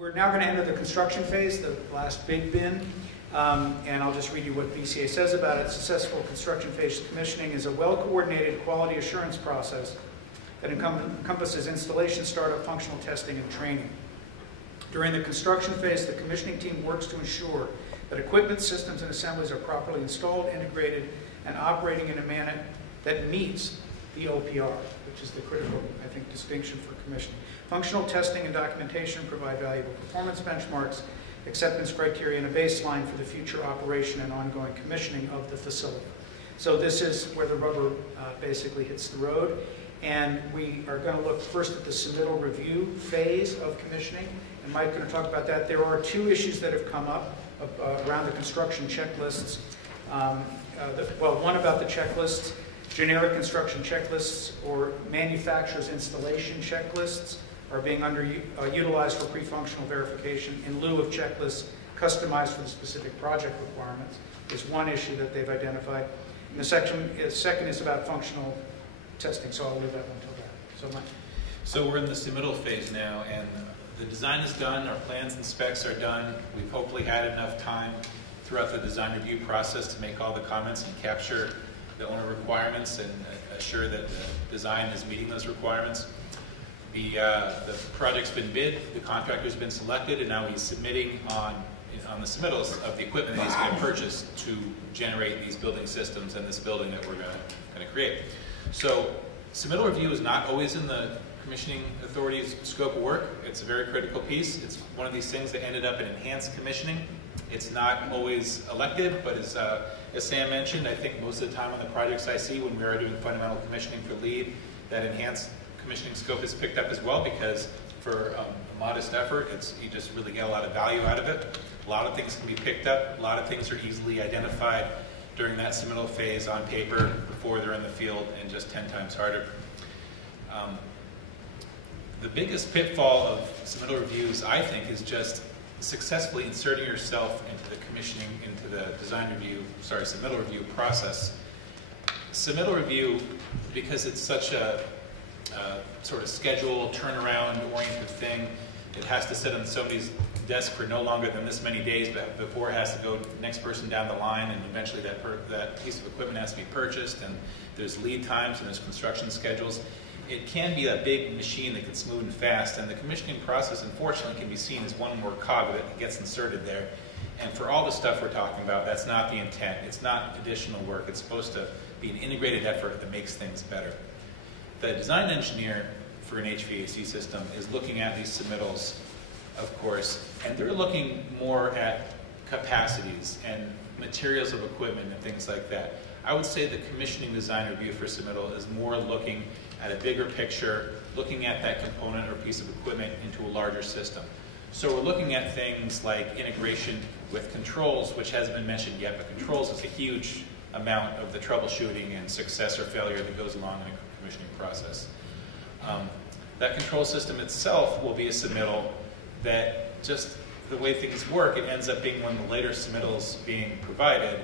We're now going to enter the construction phase, the last big bin, and I'll just read you what BCA says about it. Successful construction phase commissioning is a well-coordinated quality assurance process that encompasses installation, startup, functional testing, and training. During the construction phase, the commissioning team works to ensure that equipment, systems, and assemblies are properly installed, integrated, and operating in a manner that meets the OPR, which is the critical, I think, distinction for commissioning. Functional testing and documentation provide valuable performance benchmarks, acceptance criteria, and a baseline for the future operation and ongoing commissioning of the facility. So this is where the rubber basically hits the road. And we are going to look first at the submittal review phase of commissioning. And Mike's going to talk about that. There are two issues that have come up around the construction checklists. One about the checklists. Generic construction checklists or manufacturer's installation checklists are being utilized for pre-functional verification in lieu of checklists customized for the specific project requirements. Is one issue that they've identified. And the second is about functional testing, so I'll leave that one until that. So, Mike. So we're in the submittal phase now, and the design is done, our plans and specs are done. We've hopefully had enough time throughout the design review process to make all the comments and capture the owner requirements and assure that the design is meeting those requirements. The project's been bid, the contractor's been selected, and now he's submitting on the submittals of the equipment that he's going to purchase to generate these building systems and this building that we're going to create. So submittal review is not always in the commissioning authority's scope of work. It's a very critical piece. It's one of these things that ended up in enhanced commissioning. It's not always elected, but as Sam mentioned, I think most of the time on the projects I see when we are doing fundamental commissioning for LEED, that enhanced commissioning scope is picked up as well, because for a modest effort, you just really get a lot of value out of it. A lot of things can be picked up. A lot of things are easily identified during that submittal phase on paper before they're in the field, and just 10 times harder. The biggest pitfall of submittal reviews, I think, is just successfully inserting yourself into the commissioning, into the submittal review process. Submittal review, because it's such a sort of schedule, turnaround-oriented thing, it has to sit on somebody's desk for no longer than this many days before it has to go next person down the line, and eventually that piece of equipment has to be purchased, and there's lead times and there's construction schedules. It can be a big machine that gets moving fast, and the commissioning process, unfortunately, can be seen as one more cog that gets inserted there. And for all the stuff we're talking about, that's not the intent. It's not additional work. It's supposed to be an integrated effort that makes things better. The design engineer for an HVAC system is looking at these submittals, of course, and they're looking more at capacities and materials of equipment and things like that. I would say the commissioning design review for submittal is more looking at a bigger picture, looking at that component or piece of equipment into a larger system. So we're looking at things like integration with controls, which hasn't been mentioned yet, but controls is a huge amount of the troubleshooting and success or failure that goes along in a commissioning process. That control system itself will be a submittal that, just the way things work, it ends up being one of the later submittals being provided,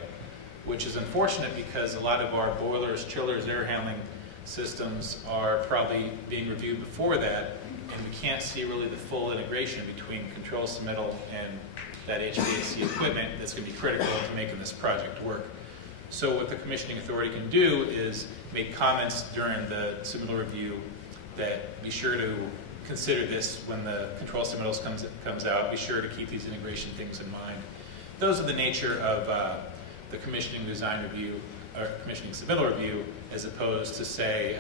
which is unfortunate because a lot of our boilers, chillers, air handling systems are probably being reviewed before that, and we can't see really the full integration between control submittal and that HVAC equipment that's going to be critical to making this project work. So what the commissioning authority can do is make comments during the submittal review that be sure to consider this when the control submittals comes out. Be sure to keep these integration things in mind. Those are the nature of the commissioning design review, or commissioning submittal review, as opposed to say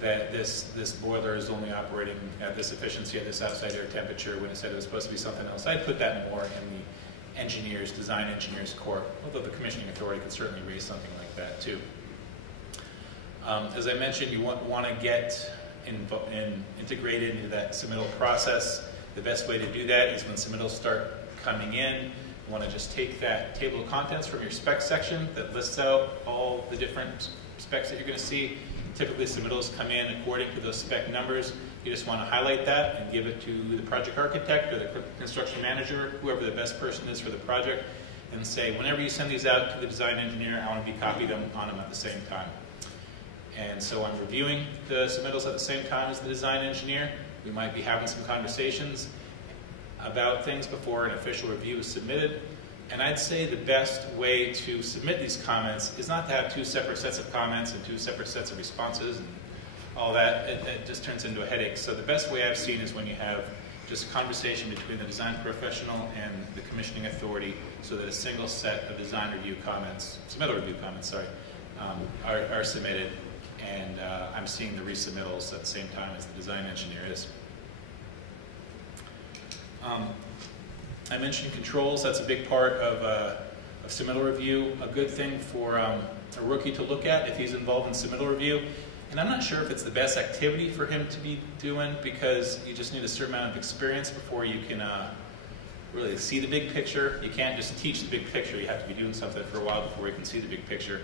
that this boiler is only operating at this efficiency at this outside air temperature when it said it was supposed to be something else. I'd put that more in the design engineers court, although the commissioning authority can certainly raise something like that too. As I mentioned, you want to get integrated into that submittal process. The best way to do that is when submittals start coming in, you want to just take that table of contents from your spec section that lists out all the different specs that you're going to see. Typically submittals come in according to those spec numbers. You just want to highlight that and give it to the project architect or the construction manager, whoever the best person is for the project, and say, whenever you send these out to the design engineer, I want to be copied on them at the same time. And so I'm reviewing the submittals at the same time as the design engineer. We might be having some conversations, about things before an official review is submitted. And I'd say the best way to submit these comments is not to have two separate sets of comments and two separate sets of responses and all that. It just turns into a headache. So the best way I've seen is when you have just a conversation between the design professional and the commissioning authority, so that a single set of design review comments, submittal review comments, sorry, are submitted. And I'm seeing the resubmittals at the same time as the design engineer is. I mentioned controls. That's a big part of submittal review. A good thing for a rookie to look at if he's involved in submittal review. And I'm not sure if it's the best activity for him to be doing, because you just need a certain amount of experience before you can really see the big picture. You can't just teach the big picture. You have to be doing something for a while before you can see the big picture.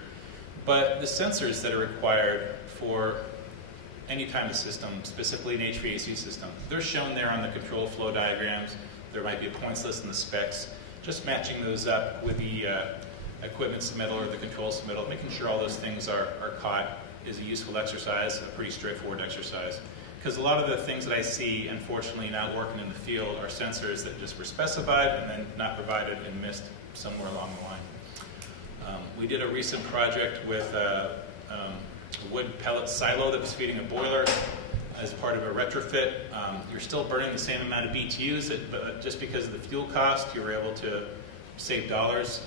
But the sensors that are required for any kind of system, specifically an HVAC system, they're shown there on the control flow diagrams. There might be a points list in the specs. Just matching those up with the equipment submittal or the control submittal, making sure all those things are caught is a useful exercise, a pretty straightforward exercise. Because a lot of the things that I see, unfortunately, now working in the field are sensors that just were specified and then not provided and missed somewhere along the line. We did a recent project with a wood pellet silo that was feeding a boiler as part of a retrofit. You're still burning the same amount of BTUs, but just because of the fuel cost, you were able to save dollars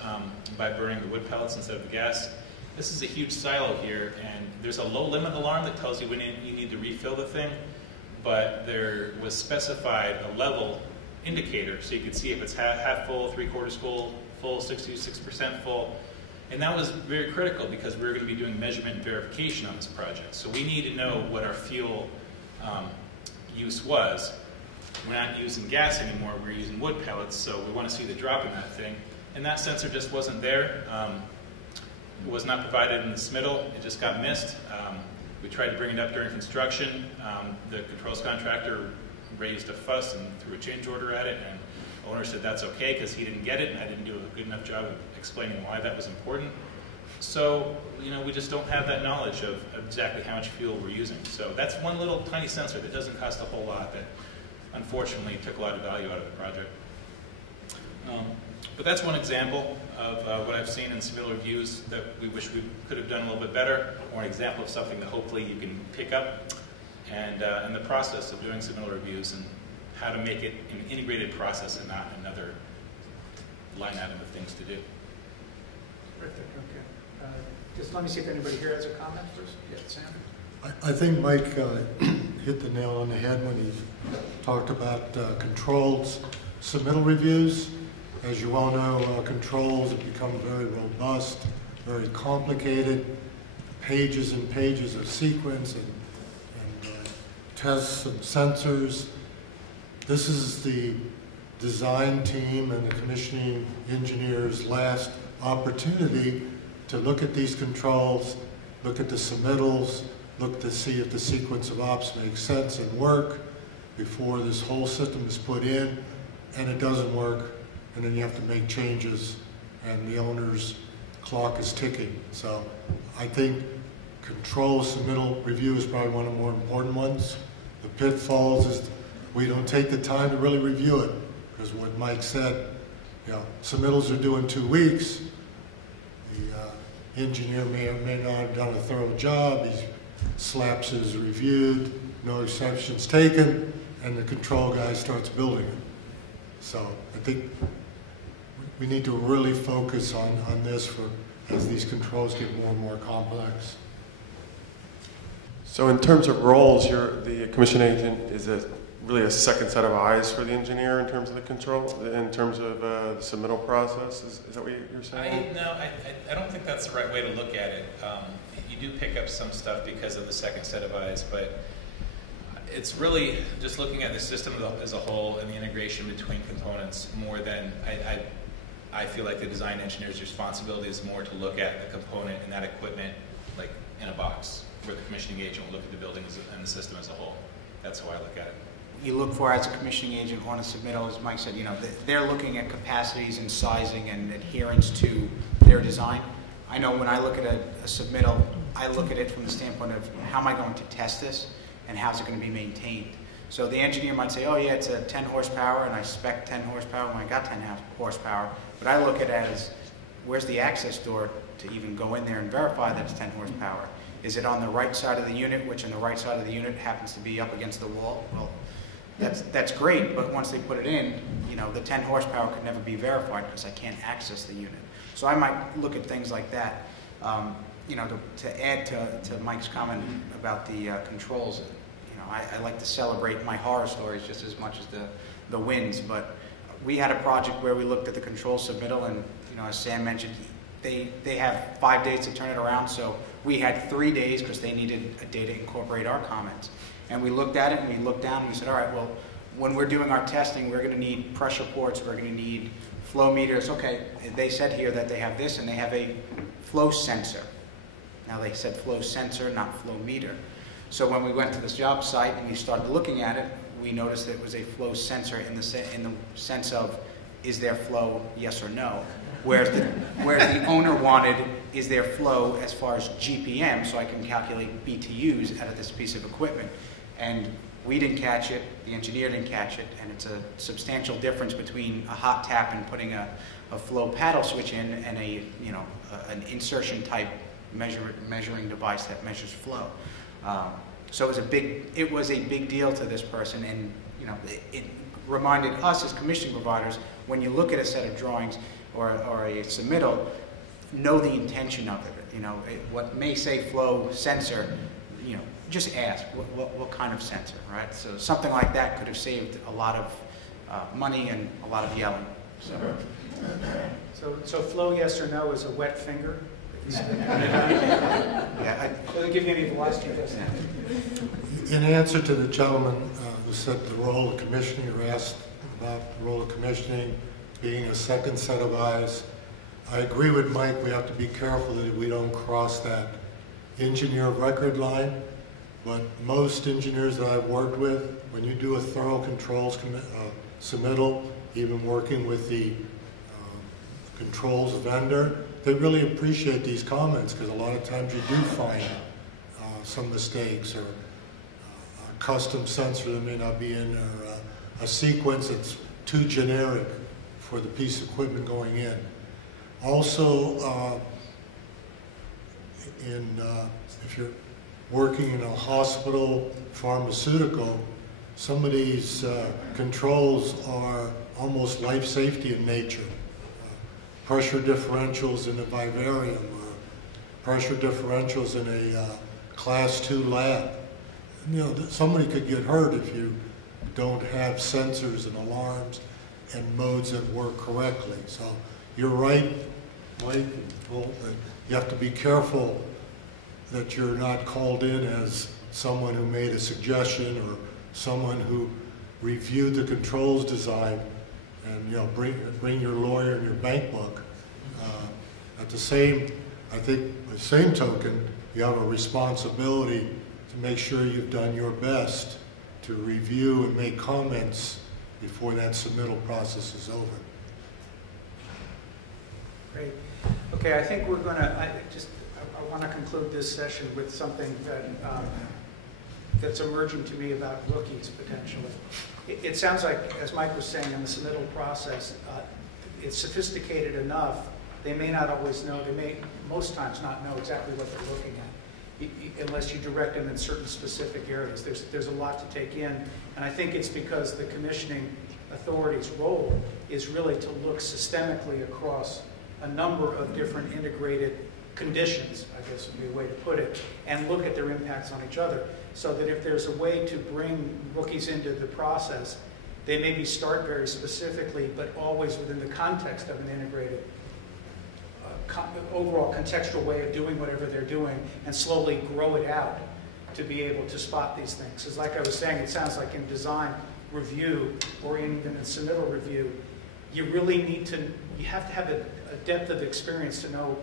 by burning the wood pellets instead of the gas. This is a huge silo here, and there's a low limit alarm that tells you when you need to refill the thing, but there was specified a level indicator so you could see if it's half full, 3/4 full, 66% full. And that was very critical because we're going to be doing measurement and verification on this project. So we need to know what our fuel use was. We're not using gas anymore, we're using wood pellets, so we want to see the drop in that thing. And that sensor just wasn't there. It was not provided in the submittal, it just got missed. We tried to bring it up during construction. The controls contractor raised a fuss and threw a change order at it, and the owner said that's okay because he didn't get it and I didn't do a good enough job of explaining why that was important. So, we just don't have that knowledge of exactly how much fuel we're using. So that's one little tiny sensor that doesn't cost a whole lot that unfortunately took a lot of value out of the project. But that's one example of what I've seen in submittal reviews that we wish we could have done a little bit better, or an example of something that hopefully you can pick up, and in the process of doing submittal reviews and how to make it an integrated process and not another line item of things to do. Terrific, okay. Just let me see if anybody here has a comment first. Yeah, Sam? I think Mike hit the nail on the head when he talked about controls submittal reviews. As you all know, controls have become very robust, very complicated, pages and pages of sequence and tests and sensors. This is the design team and the commissioning engineer's last opportunity to look at these controls, look at the submittals, look to see if the sequence of ops makes sense and work before this whole system is put in, and it doesn't work, and then you have to make changes, and the owner's clock is ticking. So I think control submittal review is probably one of the more important ones. The pitfalls is we don't take the time to really review it, because what Mike said, submittals are due in 2 weeks. The engineer may or may not have done a thorough job. He slaps is reviewed, no exceptions taken, and the control guy starts building it. So I think we need to really focus on this as these controls get more and more complex. So in terms of roles, the commission agent is really a second set of eyes for the engineer in terms of the control, in terms of the submittal process? Is that what you're saying? I don't think that's the right way to look at it. You do pick up some stuff because of the second set of eyes, but it's really just looking at the system as a whole and the integration between components more than I feel like the design engineer's responsibility is more to look at the component and that equipment like in a box, where the commissioning agent will look at the building and the system as a whole. That's how I look at it. You look for, as a commissioning agent on a submittal, as Mike said, they're looking at capacities and sizing and adherence to their design. I know when I look at a submittal, I look at it from the standpoint of how am I going to test this and how's it going to be maintained. So the engineer might say, oh yeah, it's a 10 horsepower, and I spec 10 horsepower when I got 10 horsepower. But I look at it as, where's the access door to even go in there and verify that it's 10 horsepower? Is it on the right side of the unit, which on the right side of the unit happens to be up against the wall? Well, that's great, but once they put it in, you know, the 10 horsepower could never be verified because I can't access the unit. So I might look at things like that. You know, to add to Mike's comment about the controls, you know, I like to celebrate my horror stories just as much as the wins. But we had a project where we looked at the control submittal, and you know, as Sam mentioned, they have 5 days to turn it around. So we had 3 days because they needed a day to incorporate our comments. And we looked at it and we looked down and we said, all right, well, when we're doing our testing, we're going to need pressure ports, we're going to need flow meters. Okay, they said here that they have this, and they have a flow sensor. Now they said flow sensor, not flow meter. So when we went to this job site and we started looking at it, we noticed that it was a flow sensor in the sense of, is there flow, yes or no? Whereas the owner wanted, is there flow as far as GPM, so I can calculate BTUs out of this piece of equipment. And we didn't catch it, the engineer didn't catch it, and it's a substantial difference between a hot tap and putting a flow paddle switch in and a, you know, an insertion type measuring device that measures flow. So it was a big deal to this person, and you know, it reminded us as commissioning providers, when you look at a set of drawings or a submittal, know the intention of it. You know, what may say flow sensor, you know, just ask what kind of sensor, right? So something like that could have saved a lot of money and a lot of yelling. So flow yes or no is a wet finger. Yeah, Doesn't give you any velocity, does it? In answer to the gentleman who said the role of commissioning, or asked about the role of commissioning being a second set of eyes, I agree with Mike. We have to be careful that we don't cross that engineer of record line. But most engineers that I've worked with, when you do a thorough controls submittal, even working with the controls vendor, they really appreciate these comments, because a lot of times you do find some mistakes, or a custom sensor that may not be in, or a sequence that's too generic for the piece of equipment going in. Also, if you're working in a hospital, pharmaceutical, some of these controls are almost life safety in nature. Pressure differentials in a vivarium, or pressure differentials in a class 2 lab. You know, somebody could get hurt if you don't have sensors and alarms and modes that work correctly. So you're right, Mike and Holt, that you have to be careful that you're not called in as someone who made a suggestion, or someone who reviewed the controls design, and you know, bring your lawyer and your bank book. I think the same token, you have a responsibility to make sure you've done your best to review and make comments before that submittal process is over. Great. Okay, I think we're going to, I want to conclude this session with something that that's emerging to me about rookies potentially. It sounds like, as Mike was saying, in the submittal process, it's sophisticated enough. They may not always know, they may most times not know exactly what they're looking at, unless you direct them in certain specific areas. There's a lot to take in, and I think it's because the commissioning authority's role is really to look systemically across a number of different integrated conditions, I guess would be a way to put it, and look at their impacts on each other. So that if there's a way to bring rookies into the process, they maybe start very specifically, but always within the context of an integrated, overall contextual way of doing whatever they're doing, and slowly grow it out to be able to spot these things. Because like I was saying, it sounds like in design review, or even in submittal review, you really need to, you have to have a depth of experience to know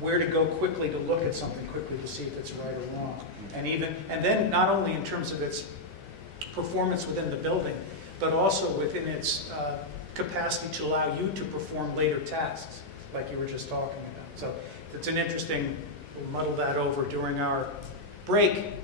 where to go quickly to look at something quickly to see if it's right or wrong. And then not only in terms of its performance within the building, but also within its capacity to allow you to perform later tasks, like you were just talking about. So it's an interesting, we'll muddle that over during our break.